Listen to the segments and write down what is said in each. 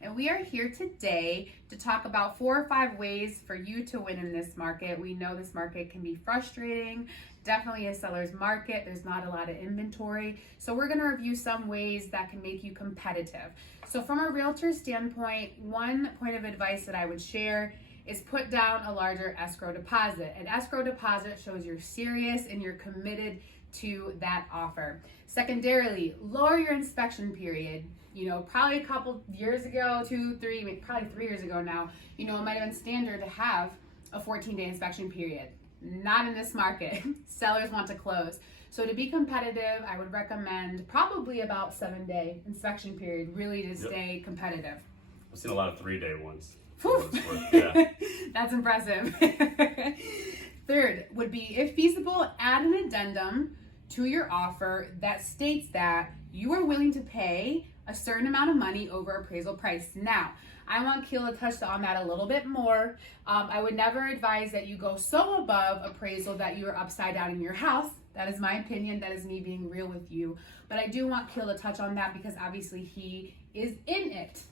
and we are here today to talk about 4 or 5 ways for you to win in this market. We know this market can be frustrating, definitely a seller's market. There's not a lot of inventory. So we're going to review some ways that can make you competitive. So from a realtor standpoint, one point of advice that I would share is put down a larger escrow deposit. An escrow deposit shows you're serious and you're committed to that offer. Secondarily, lower your inspection period. Probably a couple years ago, 2, 3, probably 3 years ago now, it might have been standard to have a 14-day inspection period. Not in this market. Sellers want to close. So to be competitive, I would recommend probably about 7-day inspection period, really to stay competitive. I've seen a lot of 3-day ones. Yeah. That's impressive. Third would be, if feasible, add an addendum to your offer that states that you are willing to pay a certain amount of money over appraisal price. Now, I want Keela to touch on that a little bit more. I would never advise that you go so above appraisal that you are upside down in your house. That is my opinion. That is me being real with you. But I do want Keela to touch on that because obviously he is in it.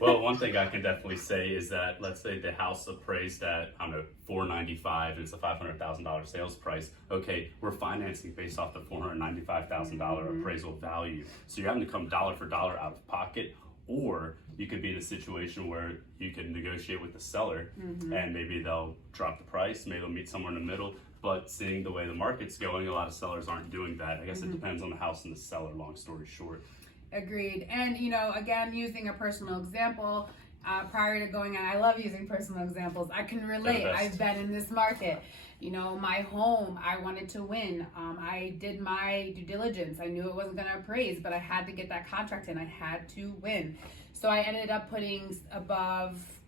Well, one thing I can definitely say is that, let's say the house appraised at, I don't know, $495 and it's a $500,000 sales price. Okay, we're financing based off the $495,000 appraisal value. So you're having to come dollar for dollar out of pocket, or you could be in a situation where you can negotiate with the seller and maybe they'll drop the price, maybe they'll meet somewhere in the middle. But seeing the way the market's going, a lot of sellers aren't doing that. I guess it depends on the house and the seller, long story short. Agreed. And, again, using a personal example, prior to going on, I love using personal examples. I can relate. I've been in this market. My home, I wanted to win. I did my due diligence. I knew it wasn't going to appraise, but I had to get that contract in. I had to win. So I ended up putting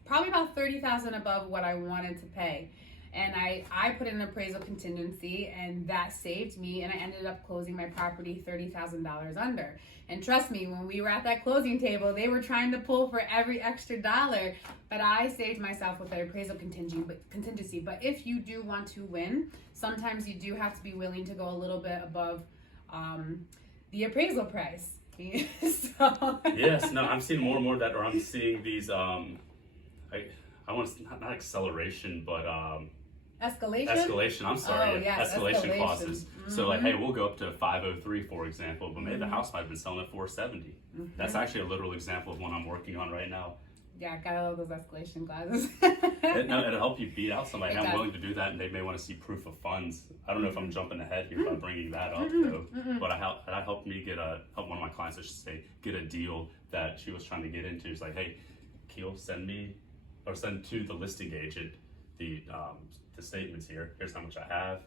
probably about $30,000 above what I wanted to pay. And I put in an appraisal contingency, and that saved me, and I ended up closing my property $30,000 under. And trust me, when we were at that closing table, they were trying to pull for every extra dollar, but I saved myself with the appraisal contingency. But if you do want to win, sometimes you do have to be willing to go a little bit above the appraisal price. So. Yes, no, I'm seeing more and more that, or I'm seeing these, I want to, not acceleration, but Escalation, I'm sorry. Oh, yes, escalation clauses. So like, hey, we'll go up to 503, for example, but maybe the house might have been selling at 470. That's actually a literal example of one I'm working on right now. Yeah, I gotta love those escalation clauses. It'll help you beat out somebody. I'm willing to do that, and they may want to see proof of funds. I don't know if I'm jumping ahead here by bringing that up, though. But I helped me help one of my clients, I should say, get a deal that she was trying to get into. It's like, hey, Keel, send to the listing agent the statements here. Here's how much I have.